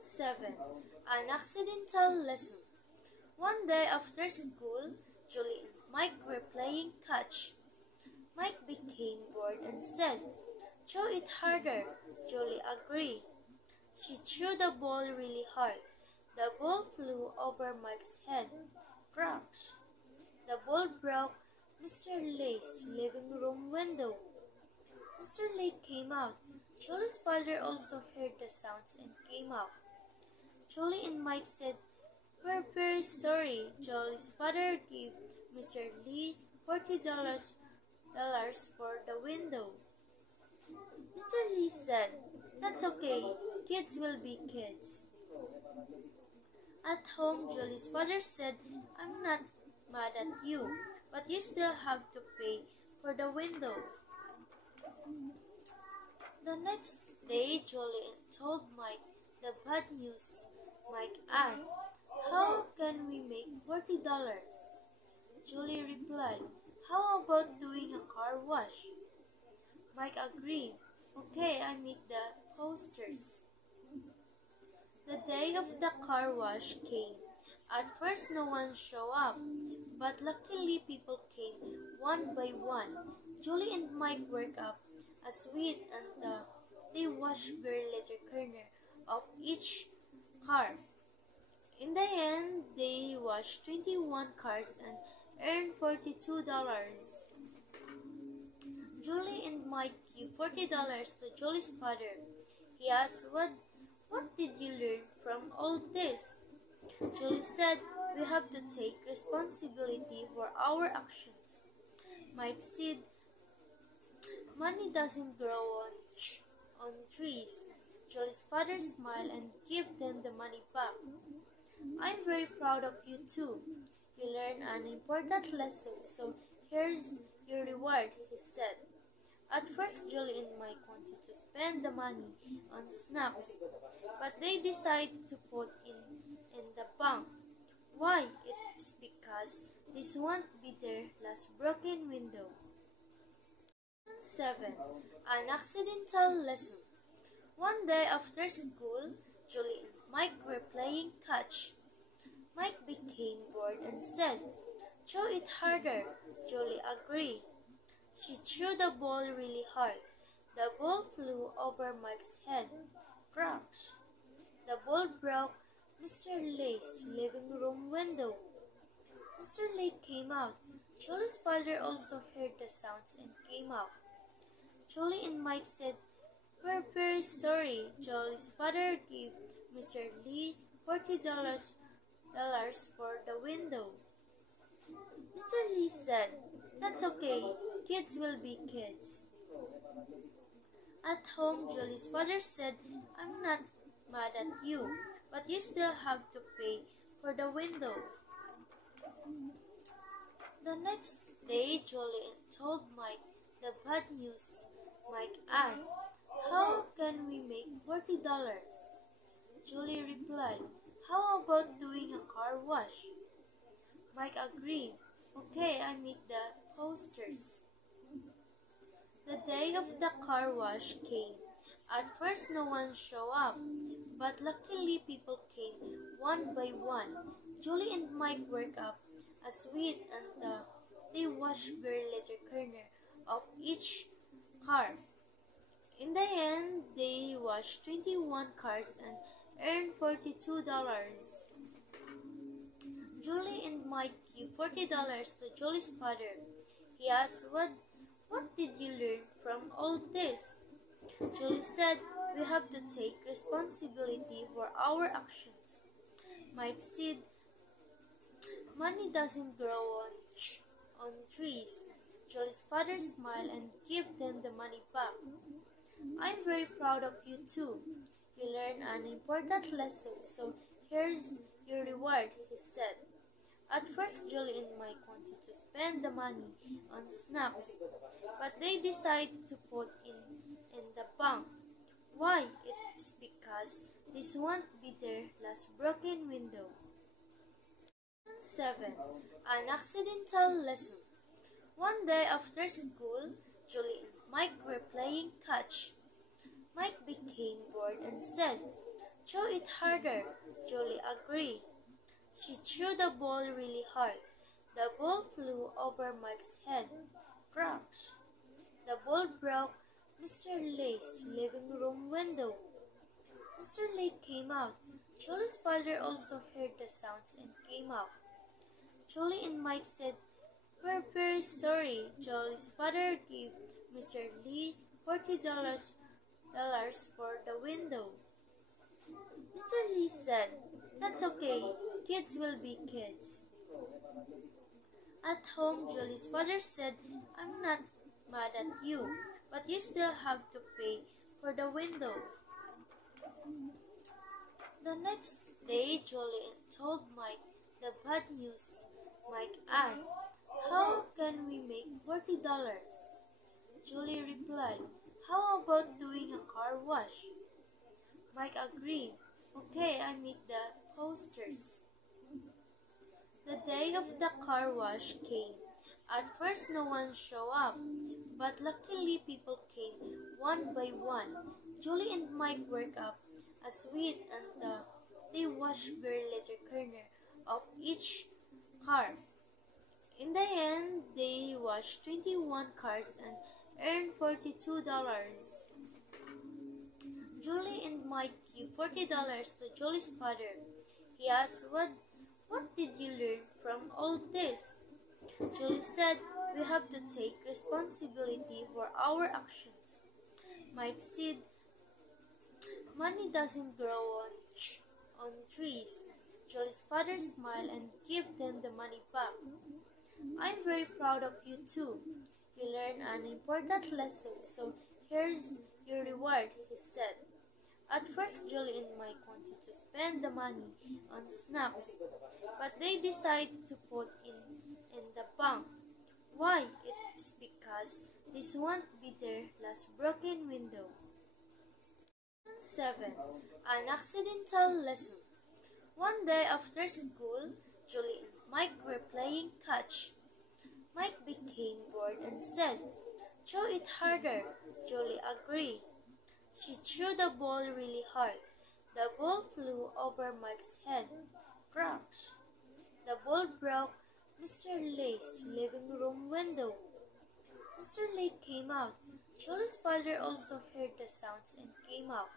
7. An accidental lesson. One day after school, Julie and Mike were playing catch. Mike became bored and said, "Throw it harder." Julie agreed. She threw the ball really hard. The ball flew over Mike's head. Crash! The ball broke Mr. Lay's living room window. Mr. Lay came out. Julie's father also heard the sounds and came out. Julie and Mike said, "We're very sorry." Julie's father gave Mr. Lee $40 for the window. Mr. Lee said, "That's okay. Kids will be kids." At home, Julie's father said, "I'm not mad at you, but you still have to pay for the window." The next day, Julie told Mike the bad news. Mike asked, "How can we make $40? Julie replied, "How about doing a car wash?" Mike agreed. "Okay, I make the posters." The day of the car wash came. At first no one showed up, but luckily people came one by one. Julie and Mike worked up a sweat and they washed very little corner of each car. In the end, they washed 21 cars and earned $42. Julie and Mike gave $40 to Julie's father. He asked, What did you learn from all this?" Julie said, "We have to take responsibility for our actions." Mike said, "Money doesn't grow on trees." Julie's father smiled and gave them the money back. "I'm very proud of you too. You learned an important lesson, so here's your reward," he said. At first, Julie and Mike wanted to spend the money on snacks, but they decided to put in the bank. Why? It's because this won't be their last broken window. 7. An accidental lesson. One day after school, Julie and Mike were playing catch. Mike became bored and said, "Throw it harder." Julie agreed. She threw the ball really hard. The ball flew over Mike's head. Crash! The ball broke Mr. Lay's living room window. Mr. Lay came out. Julie's father also heard the sounds and came out. Julie and Mike said, "We're very sorry." Julie's father gave Mr. Lee $40 for the window. Mr. Lee said, "That's okay. Kids will be kids." At home, Julie's father said, "I'm not mad at you, but you still have to pay for the window." The next day, Julie told Mike the bad news. Mike asked, "How can we make $40? Julie replied, "How about doing a car wash?" Mike agreed. "Okay, I make the posters." The day of the car wash came. At first no one showed up, but luckily people came one by one. Julie and Mike worked up a sweat and they washed very little corner of each car. In the end, they washed 21 cars and earned $42. Julie and Mike gave $40 to Julie's father. He asked, What did you learn from all this?" Julie said, "We have to take responsibility for our actions." Mike said, "Money doesn't grow on trees." Julie's father smiled and gave them the money back. "I'm very proud of you too. You learned an important lesson, so here's your reward," he said. At first, Julie and Mike wanted to spend the money on snacks, but they decided to put in the bank. Why? It's because this won't be their last broken window. 7. An accidental lesson. One day after school, Julie and Mike were playing catch. Mike became bored and said, Throw it harder, Julie agreed. She threw the ball really hard. The ball flew over Mike's head. Crash! The ball broke Mr. Lay's living room window. Mr. Lay came out. Julie's father also heard the sounds and came out. Julie and Mike said, "We're very sorry." Julie's father gave Mr. Lee $40 for the window. Mr. Lee said, "That's okay. Kids will be kids." At home, Julie's father said, "I'm not mad at you, but you still have to pay for the window." The next day, Julie told Mike the bad news. Mike asked, "How can we make $40? Julie replied, "How about doing a car wash?" Mike agreed. "Okay, I make the posters." The day of the car wash came. At first no one showed up, but luckily people came one by one. Julie and Mike worked up a sweat and they washed very little corner of each car. In the end, they washed 21 cars and earned $42. Julie and Mike gave $40 to Julie's father. He asked, What did you learn from all this?" Julie said, "We have to take responsibility for our actions." Mike said, "Money doesn't grow on trees." Julie's father smiled and gave them the money back. "I'm very proud of you too. You learned an important lesson, so here's your reward," he said. At first, Julie and Mike wanted to spend the money on snacks, but they decided to put in the bank. Why? It's because this won't be their last broken window. 7. An accidental lesson. One day after school, Julie and Mike were playing catch. Mike became bored and said, "Throw it harder." Julie agreed. She threw the ball really hard. The ball flew over Mike's head. Crash! The ball broke Mr. Lay's living room window. Mr. Lay came out. Julie's father also heard the sounds and came out.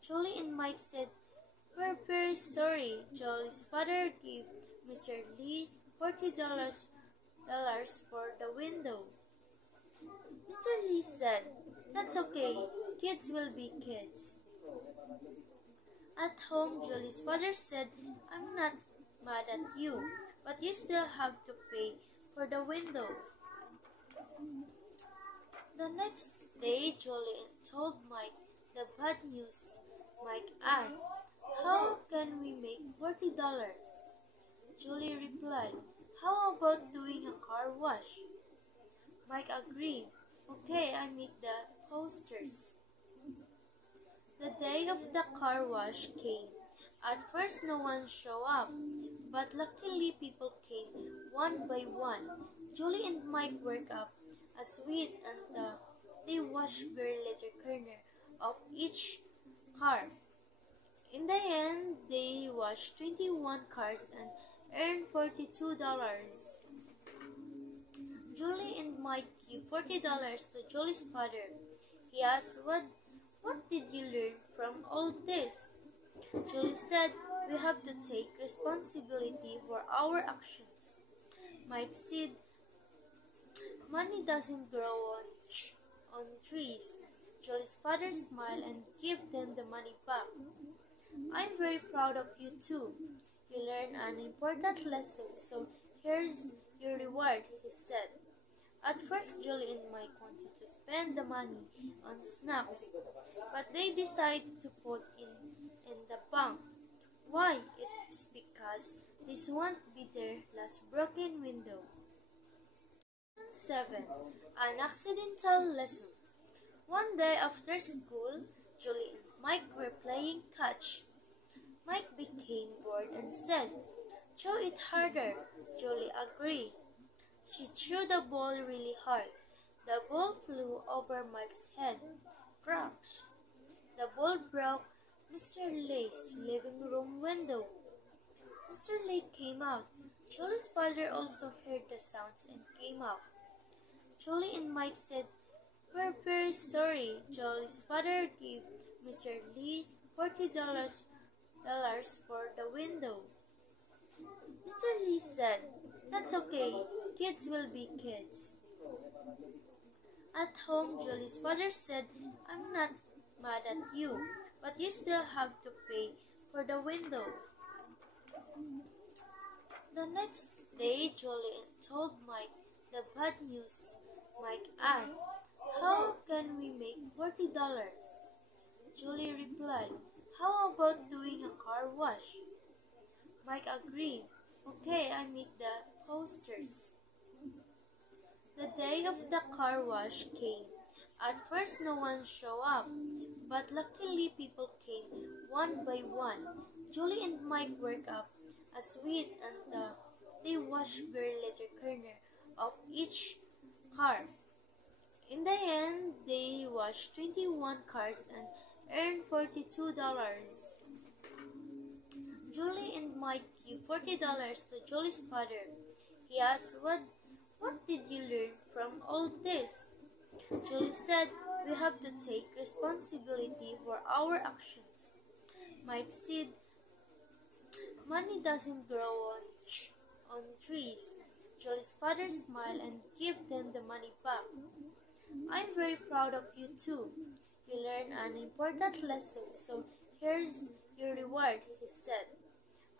Julie and Mike said, "We're very sorry." Julie's father gave Mr. Lee $40 for the window. Mr. Lee said, "That's okay. Kids will be kids." At home, Julie's father said, "I'm not mad at you, but you still have to pay for the window." The next day, Julie told Mike the bad news. Mike asked, "How can we make $40? Julie replied, "How about doing a car wash?" Mike agreed. "Okay, I make the posters." The day of the car wash came. At first no one showed up, but luckily people came one by one. Julie and Mike worked up a sweat and they washed very little corner of each car. In the end, they washed 21 cars and earned $42. Julie and Mike gave $40 to Julie's father. He asked, What did you learn from all this?" Julie said, "We have to take responsibility for our actions." Mike said, "Money doesn't grow on trees." Julie's father smiled and gave them the money back. "I'm very proud of you too. You learned an important lesson, so here's your reward," he said. At first, Julie and Mike wanted to spend the money on snacks, but they decided to put in the bank. Why? It's because this won't be their last broken window. 7. An accidental lesson. One day after school, Julie and Mike were playing catch. Mike became bored and said, "Throw it harder." Julie agreed. She threw the ball really hard. The ball flew over Mike's head. Crash! The ball broke Mr. Lay's living room window. Mr. Lay came out. Julie's father also heard the sounds and came out. Julie and Mike said, "We're very sorry." Julie's father gave Mr. Lee $40 for the window. Mr. Lee said, "That's okay. Kids will be kids." At home, Julie's father said, "I'm not mad at you, but you still have to pay for the window." The next day, Julie told Mike the bad news. Mike asked, "How can we make $40? Julie replied, "How about doing a car wash?" Mike agreed. "Okay, I make the posters." The day of the car wash came. At first no one showed up, but luckily people came one by one. Julie and Mike worked up a sweat and they washed very little corner of each car. In the end, they washed 21 cars and earned $42. Julie and Mike gave $40 to Julie's father. He asked, What did you learn from all this?" Julie said, "We have to take responsibility for our actions." Mike said, "Money doesn't grow on trees." Julie's father smiled and gave them the money back. "I'm very proud of you too. You learned an important lesson, so here's your reward," he said.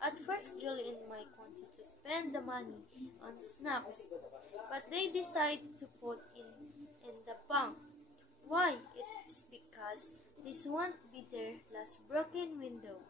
At first, Julie and Mike wanted to spend the money on snacks, but they decided to put in the bank. Why? It's because this won't be their last broken window.